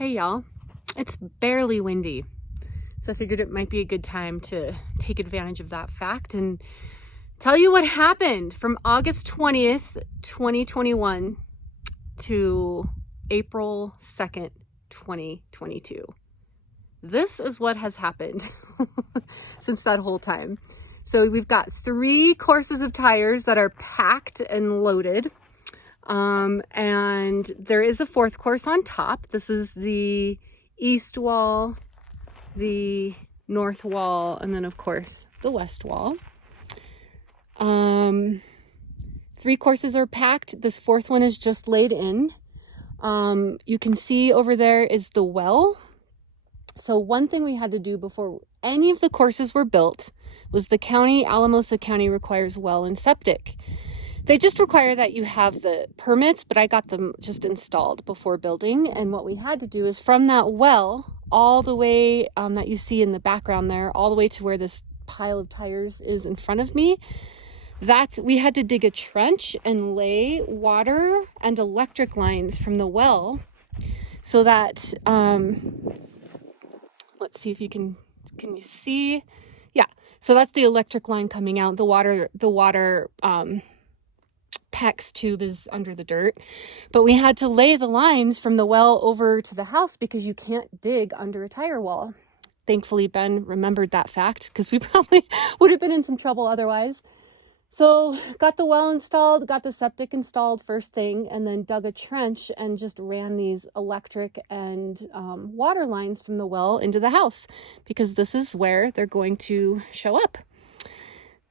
Hey y'all, it's barely windy, so I figured it might be a good time to take advantage of that fact and tell you what happened from August 20th, 2021 to April 2nd, 2022. This is what has happened since that whole time. So we've got 3 courses of tires that are packed and loaded. And there is a 4th course on top. This is the east wall, the north wall, and then of course the west wall. 3 courses are packed. This 4th one is just laid in. You can see over there is the well. So one thing we had to do before any of the courses were built was the county, Alamosa County, requires well and septic. They just require that you have the permits, but I got them just installed before building. And what we had to do is from that well all the way that you see in the background there, all the way to where this pile of tires is in front of me, we had to dig a trench and lay water and electric lines from the well so that, let's see if you can you see? Yeah, so that's the electric line coming out. The water PEX tube is under the dirt, but we had to lay the lines from the well over to the house because you can't dig under a tire wall. Thankfully, Ben remembered that fact because we probably would have been in some trouble otherwise. So got the well installed, got the septic installed first thing, and then dug a trench and just ran these electric and water lines from the well into the house because this is where they're going to show up.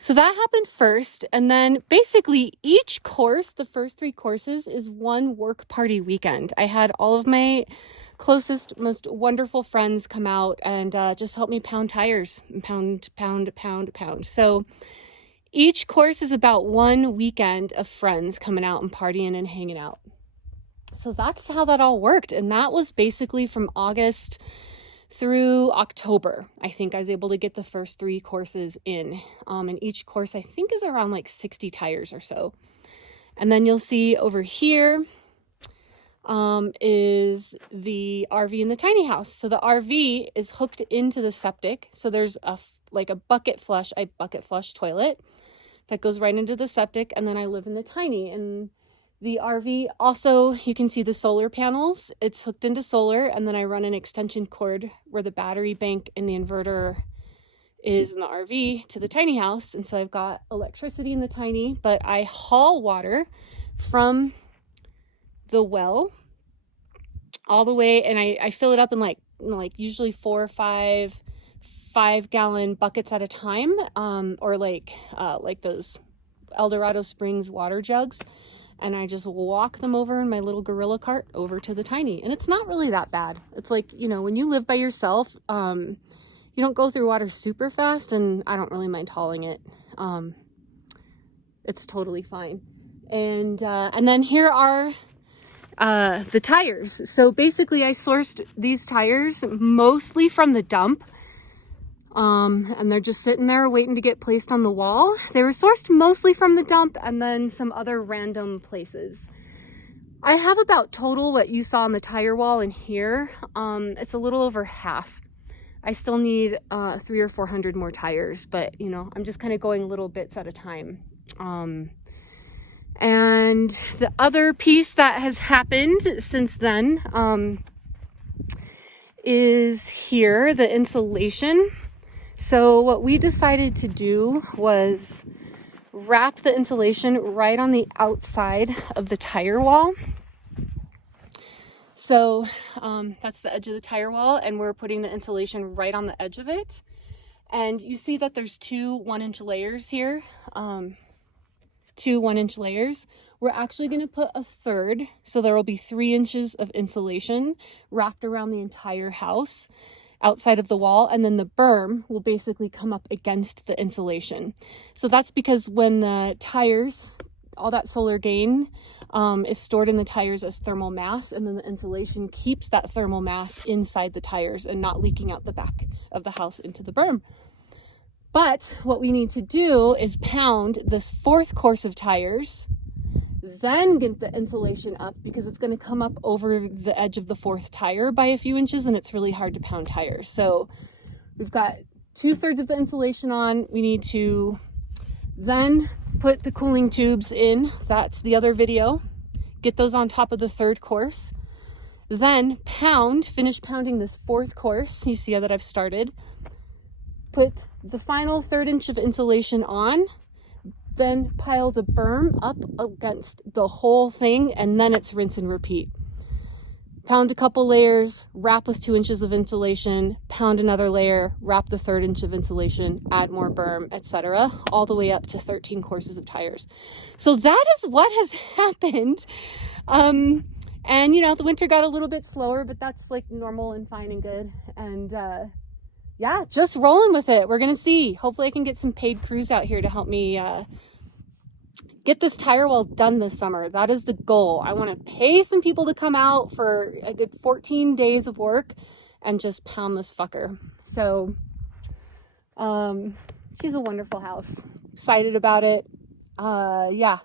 So that happened first, and then basically each course, the first 3 courses, is one work party weekend. I had all of my closest, most wonderful friends come out and just help me pound tires, pound. So each course is about one weekend of friends coming out and partying and hanging out. So that's how that all worked, and that was basically from August through October. I think I was able to get the first 3 courses in. And each course I think is around like 60 tires or so. And then you'll see over here is the RV and the tiny house. So the RV is hooked into the septic. So there's a bucket flush toilet that goes right into the septic, and then I live in the tiny. And the RV also, you can see the solar panels. It's hooked into solar, and then I run an extension cord where the battery bank and the inverter is in the RV to the tiny house. And so I've got electricity in the tiny, but I haul water from the well all the way, and I fill it up in like usually 4 or 5-gallon buckets at a time, or like those Eldorado Springs water jugs. And I just walk them over in my little gorilla cart over to the tiny. And it's not really that bad. It's like, when you live by yourself, you don't go through water super fast, and I don't really mind hauling it. It's totally fine. And then here are the tires. So basically I sourced these tires mostly from the dump. And they're just sitting there waiting to get placed on the wall. They were sourced mostly from the dump and then some other random places. I have about total what you saw on the tire wall in here. It's a little over half. I still need 300 or 400 more tires, but I'm just kind of going little bits at a time. And the other piece that has happened since then is here, the insulation. So what we decided to do was wrap the insulation right on the outside of the tire wall. So that's the edge of the tire wall, and we're putting the insulation right on the edge of it. And you see that there's 2 1-inch layers here, 2 1-inch layers. We're actually going to put a 3rd, so there will be 3 inches of insulation wrapped around the entire house outside of the wall, and then the berm will basically come up against the insulation. So that's because when the tires, all that solar gain is stored in the tires as thermal mass, and then the insulation keeps that thermal mass inside the tires and not leaking out the back of the house into the berm. But what we need to do is pound this 4th course of tires then get the insulation up because it's going to come up over the edge of the fourth tire by a few inches and it's really hard to pound tires. So we've got 2/3 of the insulation on. We need to then put the cooling tubes in. That's the other video. Get those on top of the 3rd course. Then finish pounding this 4th course. You see that I've started. Put the final 1/3 inch of insulation on. Then pile the berm up against the whole thing, and then it's rinse and repeat. Pound a couple layers, wrap with 2 inches of insulation, pound another layer, wrap the 1/3 inch of insulation, add more berm, etc., all the way up to 13 courses of tires. So that is what has happened. And you know, the winter got a little bit slower, but that's like normal and fine and good. And yeah, just rolling with it. We're gonna see. Hopefully I can get some paid crews out here to help me get this tire wall done this summer. That is the goal. I want to pay some people to come out for a good 14 days of work and just pound this fucker. So she's a wonderful house. Excited about it. Yeah,